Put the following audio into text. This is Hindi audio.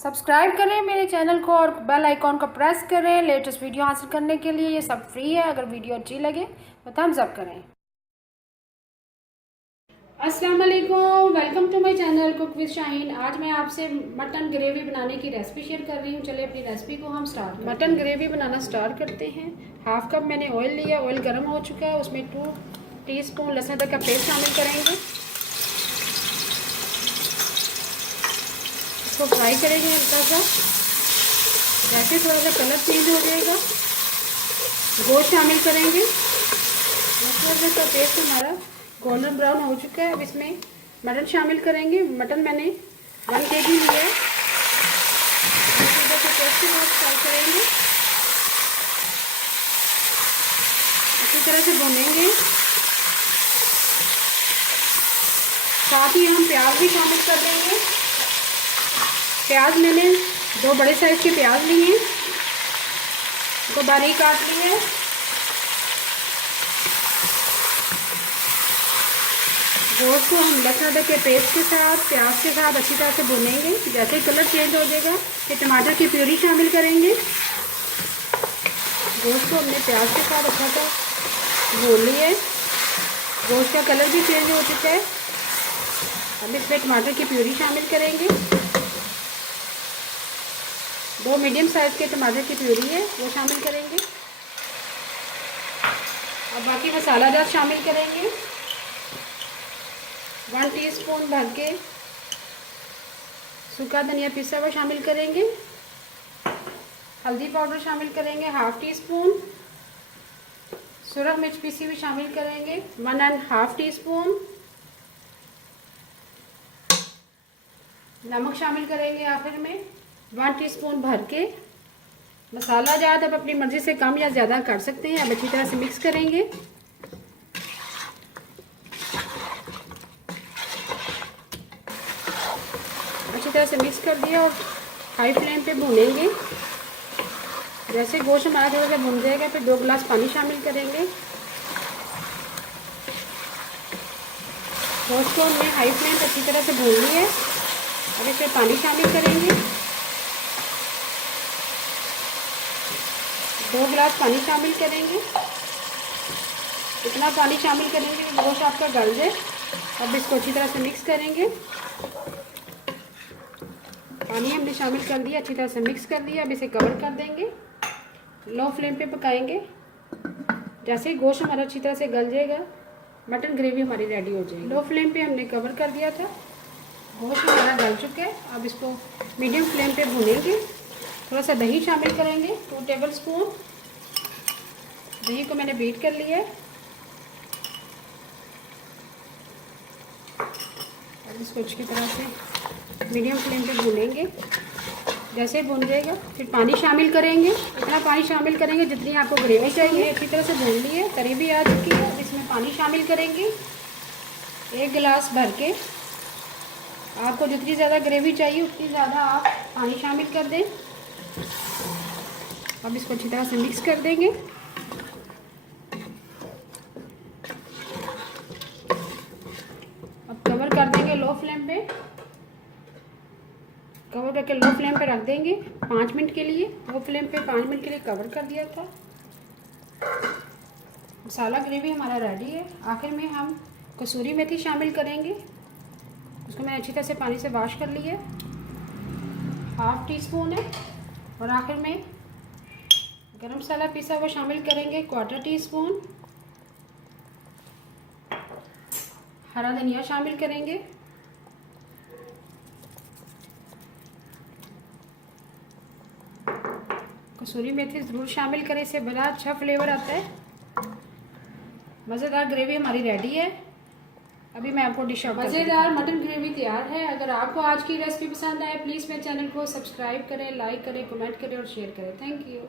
सब्सक्राइब करें मेरे चैनल को और बेल आइकॉन को प्रेस करें लेटेस्ट वीडियो हासिल करने के लिए। ये सब फ्री है। अगर वीडियो अच्छी लगे तो थम्स अप करें। अस्सलाम वालेकुम, welcome to my channel cook with Shaheen. आज मैं आपसे मटन ग्रेवी बनाने की रेसिपी शेयर कर रही हूँ। चलिए अपनी रेसिपी को हम स्टार्ट करते हैं। मटन ग्रेवी बनाना स्टार्ट करते हैं। हाफ कप मैंने ऑयल लिया, ऑयल गर्म हो चुका है। उसमें 2 टीस्पून लहसुन अदरक का पेस्ट शामिल करेंगे। इसको फ्राई करेंगे हल्का सा। जैसे थोड़ा सा कलर चेंज हो जाएगा गोश्त शामिल करेंगे। लहसुन अदरक का पेस्ट हमारा गोल्डन ब्राउन हो चुका है। अब इसमें मटन शामिल करेंगे। मटन मैंने 1 kg लिया है। पेस्ट के साथ फ्राई करेंगे, अच्छी तरह से भूनेंगे। साथ ही हम प्याज भी शामिल कर देंगे। प्याज मैंने 2 बड़े साइज के प्याज लिए हैं, उनको बारीक काट लिए है। गोश्त को हम लहसुन अदरक के पेस्ट के साथ प्याज के साथ अच्छी तरह से भूनेंगे। जैसे ही कलर चेंज हो जाएगा फिर टमाटर की प्यूरी शामिल करेंगे। गोश्त को हमने प्याज के साथ अच्छा सा भून लिया है। गोश्त का कलर भी चेंज हो चुका है। अब इसमें टमाटर की प्यूरी शामिल करेंगे। 2 मीडियम साइज के टमाटर की प्यूरी है वो शामिल करेंगे। अब बाकी मसाला जात शामिल करेंगे। 1 टीस्पून भर के सूखा धनिया पिसा हुआ शामिल करेंगे। हल्दी पाउडर शामिल करेंगे 1/2 टीस्पून। सुरख मिर्च पिसी हुई शामिल करेंगे 1.5 टीस्पून। नमक शामिल करेंगे आखिर में 1 टीस्पून भर के। मसाला जात आप अपनी मर्ज़ी से कम या ज़्यादा कर सकते हैं। अब अच्छी तरह से मिक्स करेंगे। अच्छी तरह से मिक्स कर दिया और हाई फ्लेम पे भूनेंगे। जैसे गोश्त हमारा थोड़ा सा भून जाएगा फिर 2 गिलास पानी शामिल करेंगे। गोश्त को हमने हाई फ्लेम पे अच्छी तरह से भून लिया है। अब इसमें पानी शामिल करेंगे। 2 गिलास पानी शामिल करेंगे। इतना पानी शामिल करेंगे कि गोश्त आपका गल जाए। अब इसको अच्छी तरह से मिक्स करेंगे। पानी हमने शामिल कर दिया, अच्छी तरह से मिक्स कर दिया। अब इसे कवर कर देंगे। लो फ्लेम पे पकाएंगे। जैसे ही गोश्त हमारा अच्छी तरह से गल जाएगा मटन ग्रेवी हमारी रेडी हो जाएगी। लो फ्लेम पे हमने कवर कर दिया था। गोश्त हमारा गल चुका है। अब इसको मीडियम फ्लेम पे भूनेंगे। थोड़ा सा दही शामिल करेंगे 2 टेबल स्पून। दही को मैंने बीट कर लिया है। अब इसको अच्छी तरह से मीडियम फ्लेम पे भूनेंगे। जैसे ही भून जाएगा फिर पानी शामिल करेंगे। इतना पानी शामिल करेंगे जितनी आपको ग्रेवी चाहिए। अच्छी तरह से भून लिए, तरी भी आ चुकी है। अब इसमें पानी शामिल करेंगे 1 गिलास भर के। आपको जितनी ज़्यादा ग्रेवी चाहिए उतनी ज़्यादा आप पानी शामिल कर दें। अब इसको अच्छी तरह से मिक्स कर देंगे। अब कवर कर देंगे लो फ्लेम पे। कवर करके लो फ्लेम पे रख देंगे 5 मिनट के लिए। लो फ्लेम पे 5 मिनट के लिए कवर कर दिया था। मसाला ग्रेवी हमारा रेडी है। आखिर में हम कसूरी मेथी शामिल करेंगे। उसको मैंने अच्छी तरह से पानी से वॉश कर लिया है। 1/2 टीस्पून है। और आखिर में गरम मसाला पिसा हुआ शामिल करेंगे 1/4 टीस्पून। हरा धनिया शामिल करेंगे। कसूरी मेथी ज़रूर शामिल करें, इससे बड़ा अच्छा फ्लेवर आता है। मज़ेदार ग्रेवी हमारी रेडी है। अभी मैं आपको डिश आउट मज़ेदार मटन ग्रेवी तैयार है। अगर आपको आज की रेसिपी पसंद आए प्लीज़ मेरे चैनल को सब्सक्राइब करें, लाइक करें, कमेंट करें और शेयर करें। Thank you.